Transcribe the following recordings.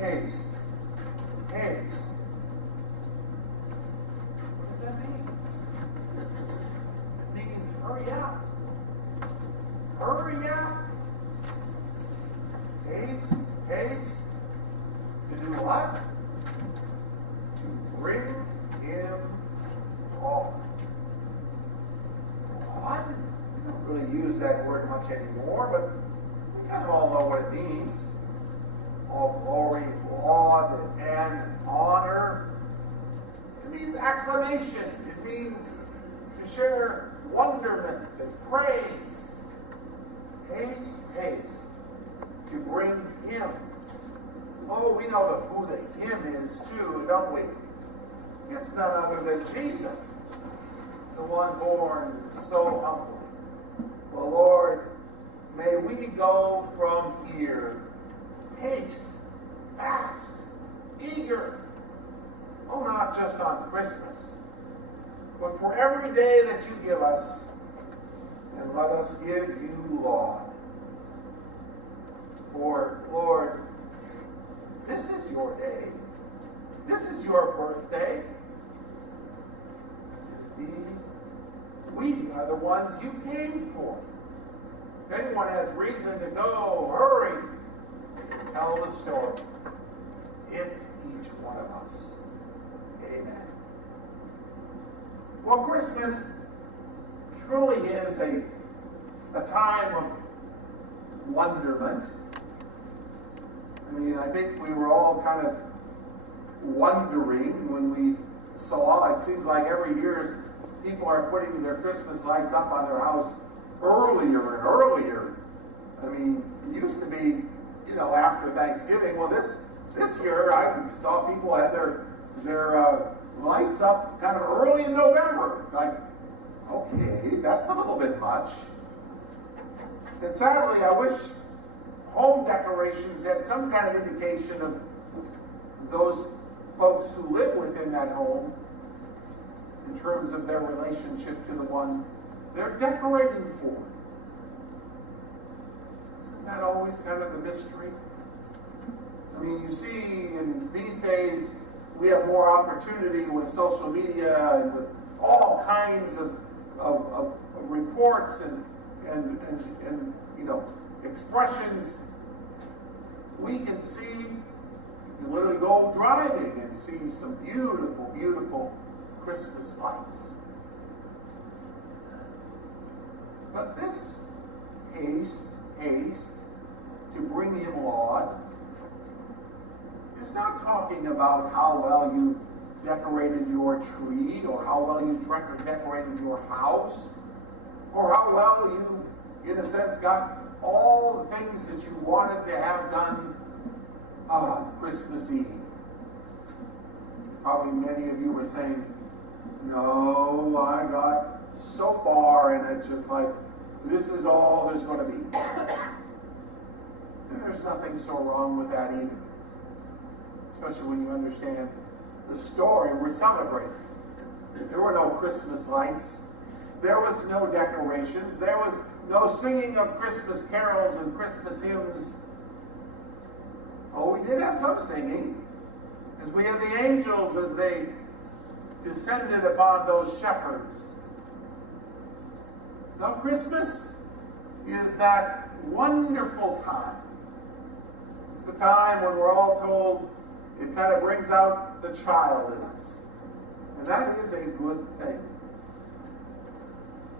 Haste. Haste. What does that mean? It means hurry up. Hurry up. Haste. Haste. To do what? To bring him Laud. Laud? We don't really use that word much anymore, but we kind of all know what it means. All glory, laud, and honor. It means acclamation. It means to share wonderment and praise. Haste, haste, to bring him. Oh, we know who the him is too, don't we? It's none other than Jesus, the one born so humbly. Well, Lord, may we go from here haste, fast, eager. Oh, not just on Christmas, but for every day that you give us, and let us give you Laud. For, Lord, this is your day. This is your birthday. Indeed, we are the ones you came for. If anyone has reason to go, hurry. Tell the story. It's each one of us. Amen. Well, Christmas truly is a time of wonderment. I mean, I think we were all kind of wondering when we saw, it seems like every year people are putting their Christmas lights up on their house earlier and earlier. I mean, it used to be, after Thanksgiving. Well, this year I saw people had their lights up kind of early in November. Like, okay, that's a little bit much. And sadly, I wish home decorations had some kind of indication of those folks who live within that home in terms of their relationship to the one they're decorating for. Isn't that always kind of the mystery? I mean, you see in these days we have more opportunity with social media and with all kinds of reports and expressions. We can see, you literally go driving and see some beautiful, beautiful Christmas lights. But this haste to bring him Laud is not talking about how well you decorated your tree or how well you decorated your house or how well you, in a sense, got all the things that you wanted to have done on Christmas Eve. Probably many of you were saying, no, I got so far and it's just like, this is all there's going to be. And there's nothing so wrong with that either. Especially when you understand the story we're celebrating. There were no Christmas lights. There was no decorations. There was no singing of Christmas carols and Christmas hymns. Oh, we did have some singing, as we had the angels as they descended upon those shepherds. Now, Christmas is that wonderful time. It's the time when we're all told it kind of brings out the child in us. And that is a good thing.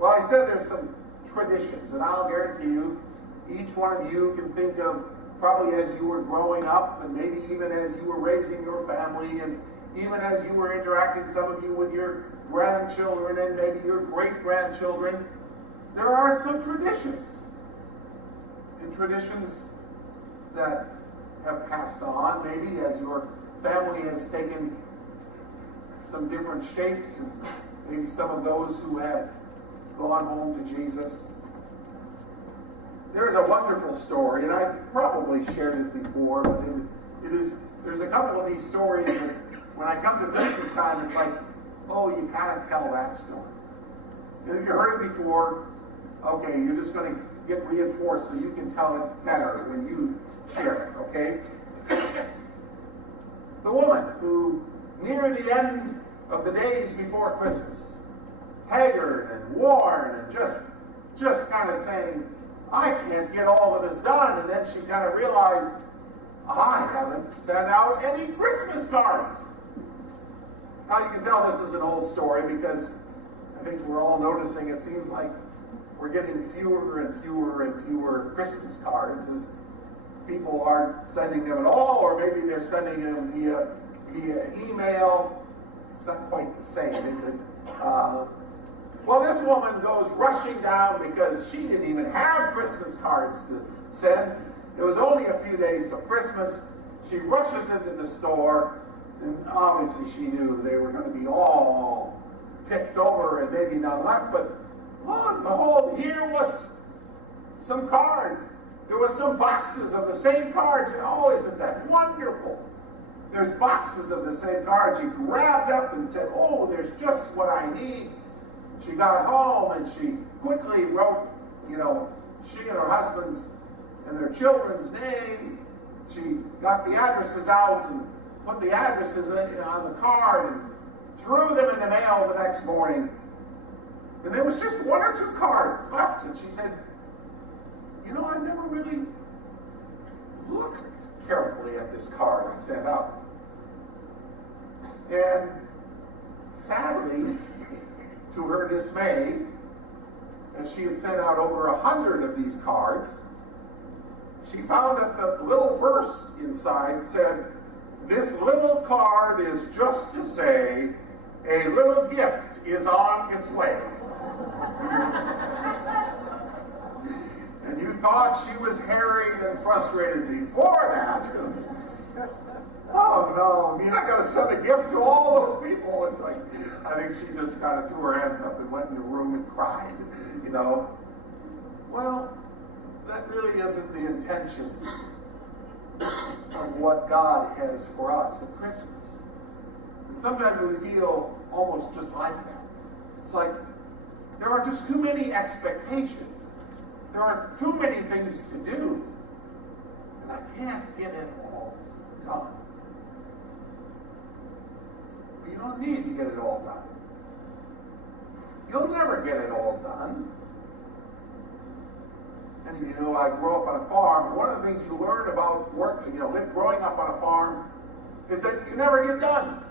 Well, I said there's some traditions, and I'll guarantee you, each one of you can think of probably as you were growing up, and maybe even as you were raising your family, and even as you were interacting, some of you, with your grandchildren and maybe your great-grandchildren, there are some traditions. And traditions that have passed on, maybe as your family has taken some different shapes, and maybe some of those who have gone home to Jesus. There's a wonderful story, and I've probably shared it before, but there's a couple of these stories that when I come to Christmas time, it's like, oh, you gotta tell that story. And if you heard it before, okay, you're just going to get reinforced so you can tell it better when you share it, okay? woman who, near the end of the days before Christmas, haggard and worn and just kind of saying, I can't get all of this done. And then she kind of realized, I haven't sent out any Christmas cards. Now you can tell this is an old story because I think we're all noticing it seems like we're getting fewer and fewer and fewer Christmas cards as people aren't sending them at all, or maybe they're sending them via email. It's not quite the same, is it? Well, this woman goes rushing down because she didn't even have Christmas cards to send. It was only a few days till Christmas. She rushes into the store, and obviously she knew they were going to be all picked over and maybe none left, but lo and behold, here was some cards. There was some boxes of the same cards. Oh, isn't that wonderful? There's boxes of the same cards. She grabbed up and said, oh, there's just what I need. She got home and she quickly wrote, she and her husband's and their children's names. She got the addresses out and put the addresses on the card and threw them in the mail the next morning. And there was just one or two cards left. And she said, I never really looked carefully at this card I sent out. And sadly, to her dismay, as she had sent out over 100 of these cards, she found that the little verse inside said, this little card is just to say, a little gift is on its way. And you thought she was harried and frustrated before that. Oh no, you're not going to send a gift to all those people. And I think she just kind of threw her hands up and went in the room and cried, Well, that really isn't the intention of what God has for us at Christmas. And sometimes we feel almost just like that. It's like there are just too many expectations. There are too many things to do. And I can't get it all done. You don't need to get it all done. You'll never get it all done. And I grew up on a farm. One of the things you learn about working, growing up on a farm, is that you never get done.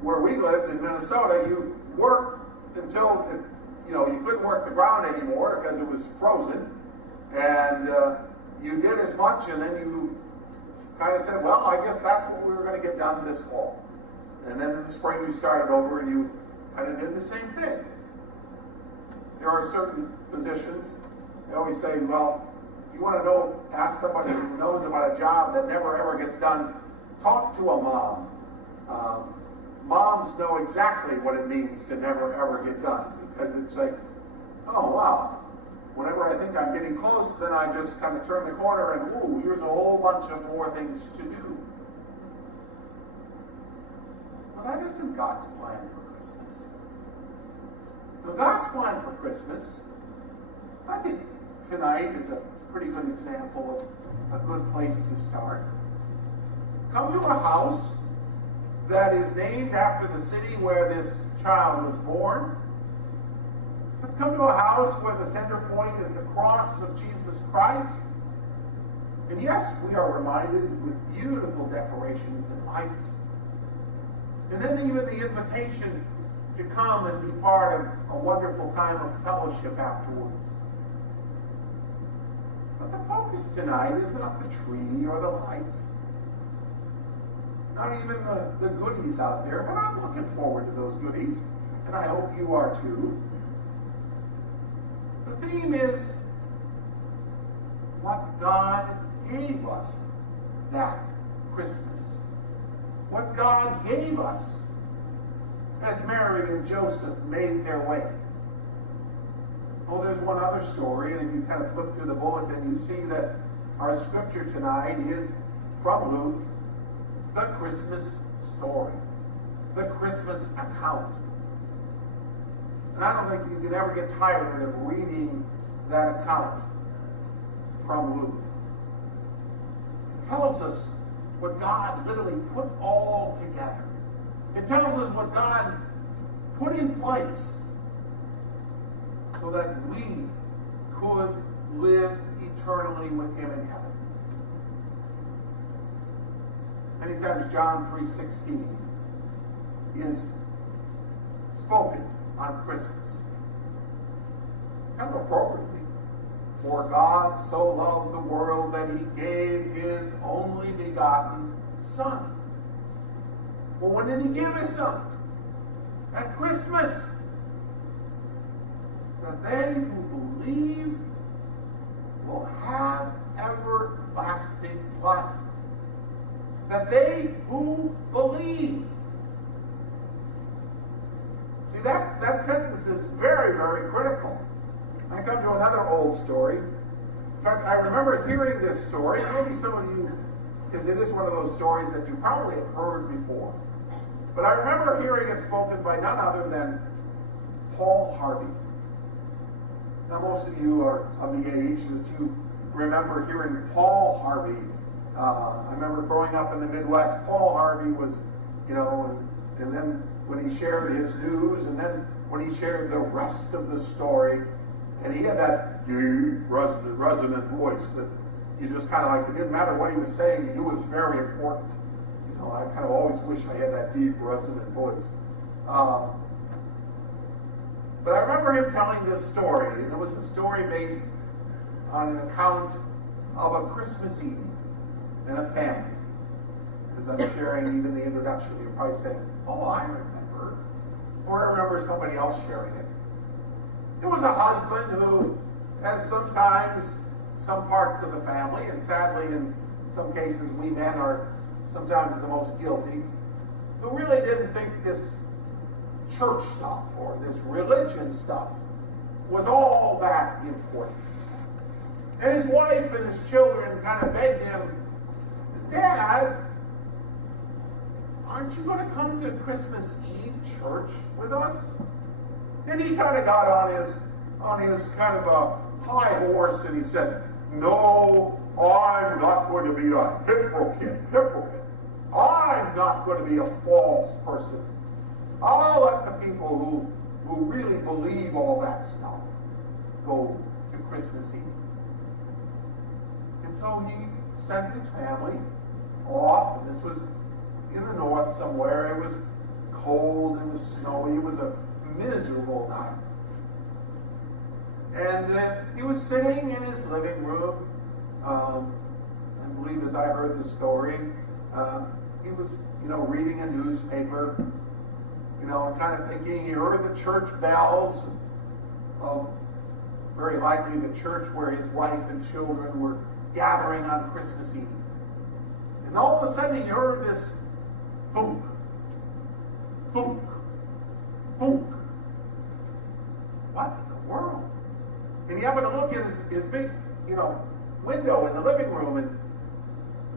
Where we lived in Minnesota, you worked until, you couldn't work the ground anymore because it was frozen. And you did as much, and then you kind of said, well, I guess that's what we were going to get done this fall. And then in the spring you started over and you kind of did the same thing. There are certain positions, they always say, well, if you want to ask somebody who knows about a job that never ever gets done, talk to a mom. Moms know exactly what it means to never ever get done, because it's like, oh wow, whenever I think I'm getting close, then I just kind of turn the corner and, ooh, here's a whole bunch of more things to do. Well, that isn't God's plan for Christmas. Now, God's plan for Christmas, I think tonight is a pretty good example of a good place to start. Come to a house that is named after the city where this child was born. Let's come to a house where the center point is the cross of Jesus Christ. And yes, we are reminded with beautiful decorations and lights. And then even the invitation to come and be part of a wonderful time of fellowship afterwards. But the focus tonight is not the tree or the lights, not even the goodies out there, but I'm looking forward to those goodies, and I hope you are too. The theme is what God gave us that Christmas. What God gave us as Mary and Joseph made their way. Oh, there's one other story, and if you kind of flip through the bulletin, you see that our scripture tonight is from Luke, the Christmas story, the Christmas account. And I don't think you can ever get tired of reading that account from Luke. It tells us what God literally put all together. It tells us what God put in place so that we could live eternally with him in heaven. Many times John 3:16 is spoken on Christmas. Kind of appropriately. For God so loved the world that he gave his only begotten Son. Well, when did he give his Son? At Christmas. That they who believe will have everlasting life. That they who believe. See, that sentence is very, very critical. I come to another old story. In fact, I remember hearing this story. Maybe some of you, because it is one of those stories that you probably have heard before. But I remember hearing it spoken by none other than Paul Harvey. Now, most of you are of the age that you remember hearing Paul Harvey. I remember growing up in the Midwest, Paul Harvey was, and then when he shared his news, and then when he shared the rest of the story, and he had that deep, resonant voice that you just kind of like, it didn't matter what he was saying, you knew it was very important. I kind of always wish I had that deep, resonant voice. But I remember him telling this story, and it was a story based on an account of a Christmas Eve in a family. As I'm sharing even the introduction, you're probably saying, oh, I remember. Or I remember somebody else sharing it. It was a husband who, as sometimes some parts of the family, and sadly in some cases we men are sometimes the most guilty, who really didn't think this church stuff or this religion stuff was all that important. And his wife and his children kind of begged him, Dad, aren't you going to come to Christmas Eve church with us? And he kind of got on his kind of a high horse and he said, no, I'm not going to be a hypocrite. I'm not going to be a false person. I'll let the people who really believe all that stuff go to Christmas Eve. And so he sent his family off, and this was in the north somewhere. It was cold, it was snowy, it was a miserable night. And he was sitting in his living room. I believe as I heard the story, he was, reading a newspaper, and kind of thinking, he heard the church bells of very likely the church where his wife and children were gathering on Christmas Eve. And all of a sudden he heard this thunk, thunk, thunk. What in the world? And he happened to look in his big, window in the living room, and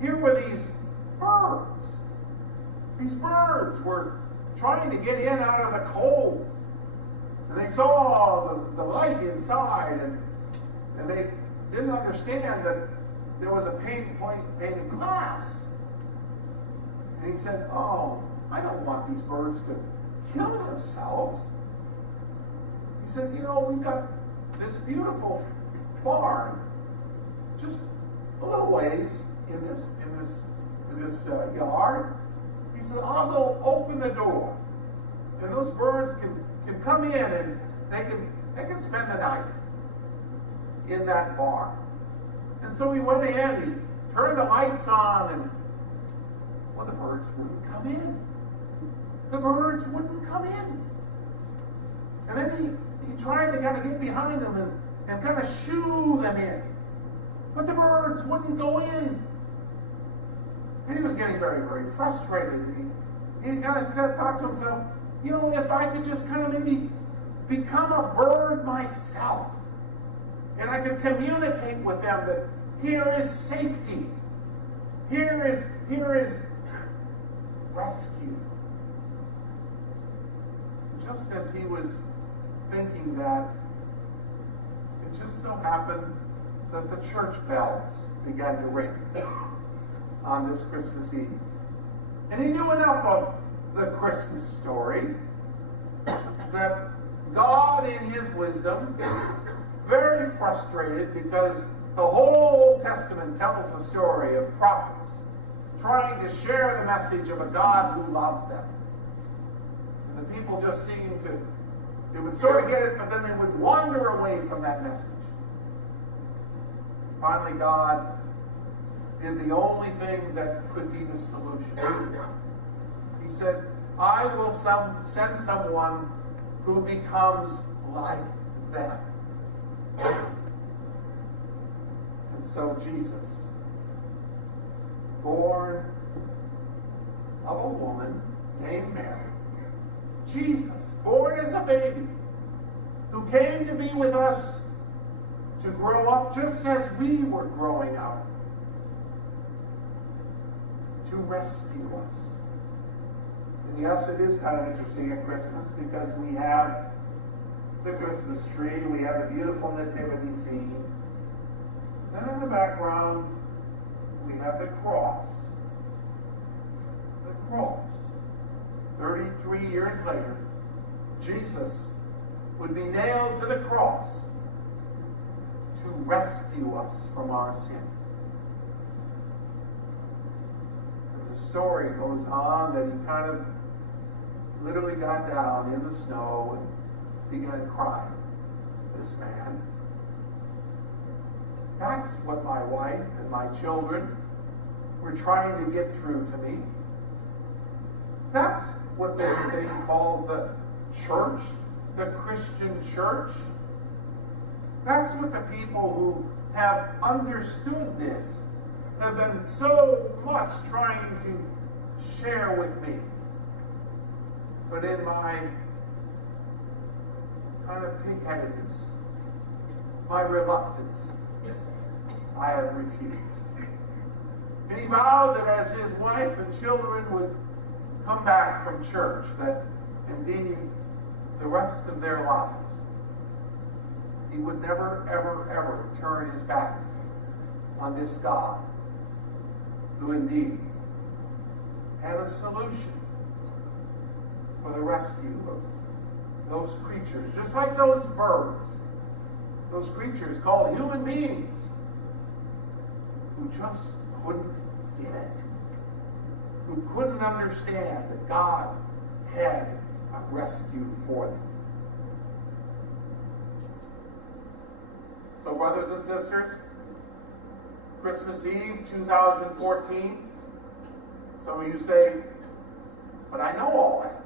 here were these birds. These birds were trying to get in out of the cold. And they saw the light inside, and they didn't understand that there was a painted glass. And he said, oh, I don't want these birds to kill themselves. He said, we've got this beautiful barn just a little ways in this yard. He said, I'll go open the door, and those birds can come in, and they can spend the night in that barn. And so he went in, he turned the lights on, and the birds wouldn't come in. The birds wouldn't come in. And then he tried to kind of get behind them and kind of shoo them in. But the birds wouldn't go in. And he was getting very, very frustrated. He kind of thought to himself, if I could just kind of maybe become a bird myself, and I could communicate with them that here is safety, here is rescue. Just as he was thinking that, it just so happened that the church bells began to ring on this Christmas Eve. And he knew enough of the Christmas story that God, in his wisdom, very frustrated because the whole Old Testament tells the story of prophets trying to share the message of a God who loved them. And the people just seemed to, they would sort of get it, but then they would wander away from that message. Finally, God did the only thing that could be the solution. He said, I will send someone who becomes like them. And so Jesus, born of a woman named Mary, Jesus, born as a baby, who came to be with us to grow up just as we were growing up, to rescue us. And yes, it is kind of interesting at Christmas because we have the Christmas tree, we have a beautiful nativity scene, and in the background we have the cross. The cross. 33 years later, Jesus would be nailed to the cross to rescue us from our sin. And the story goes on that he kind of literally got down in the snow and began crying. This man. That's what my wife and my children were trying to get through to me. That's what this thing called the church, the Christian church. That's what the people who have understood this have been so much trying to share with me. But in my kind of pig-headedness, my reluctance, I have refused. And he vowed that as his wife and children would come back from church, that indeed the rest of their lives, he would never, ever, ever turn his back on this God who indeed had a solution for the rescue of those creatures, just like those birds, those creatures called human beings, who just couldn't get it, who couldn't understand that God had a rescue for them. So, brothers and sisters, Christmas Eve 2014, some of you say, but I know all that.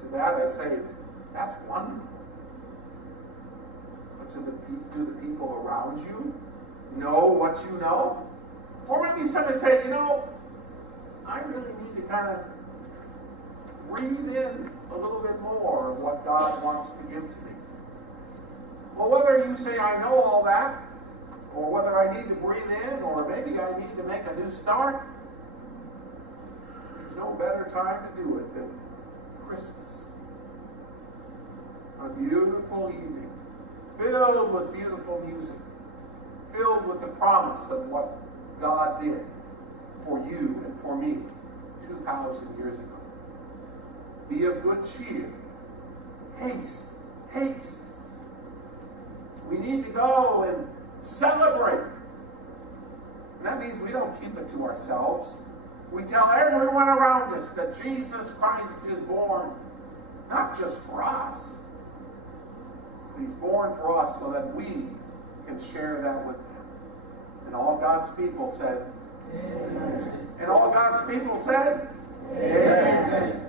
To that I say, that's wonderful. But do the people around you know what you know? Or maybe somebody say, I really need to kind of breathe in a little bit more of what God wants to give to me. Well, whether you say I know all that, or whether I need to breathe in, or maybe I need to make a new start, there's no better time to do it than Christmas. A beautiful evening, filled with beautiful music, filled with the promise of what God did for you and for me 2,000 years ago. Be of good cheer. Haste, haste. We need to go and celebrate. And that means we don't keep it to ourselves. We tell everyone around us that Jesus Christ is born, not just for us. He's born for us so that we can share that with them. And all God's people said, Amen. And all God's people said, Amen.